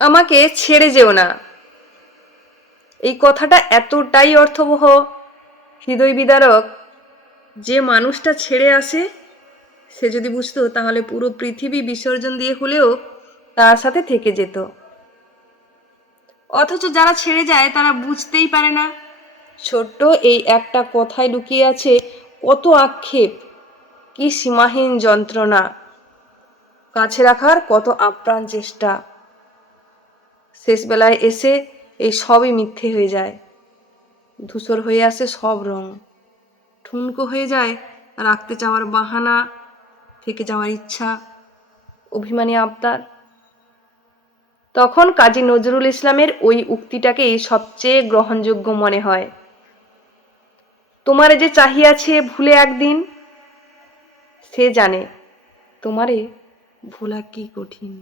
আমাকে ছেড়ে যেও না, এই কথাটা এতটাই অর্থবহ, হৃদয় বিদারক, যে মানুষটা ছেড়ে আসে সে যদি বুঝতো তাহলে পুরো পৃথিবী বিসর্জন দিয়ে হলেও তার সাথে থেকে যেত। অথচ যারা ছেড়ে যায় তারা বুঝতেই পারে না ছোট্ট এই একটা কথায় লুকিয়ে আছে কত আক্ষেপ, কি সীমাহীন যন্ত্রণা, কাছে রাখার কত আপ্রাণ চেষ্টা। শেষ বেলায় এসে এই সবই মিথ্যে হয়ে যায়, ধূসর হয়ে আসে সব রং, ঠুনকো হয়ে যায় রাখতে চাওয়ার বাহানা, থেকে যাওয়ার ইচ্ছা, অভিমানী আবদার। তখন কাজী নজরুল ইসলামের ওই উক্তিটাকেই সবচেয়ে গ্রহণযোগ্য মনে হয়। তোমারে যে চাহিয়াছে ভুলে একদিন, সে জানে তোমারে ভোলা কি কঠিন।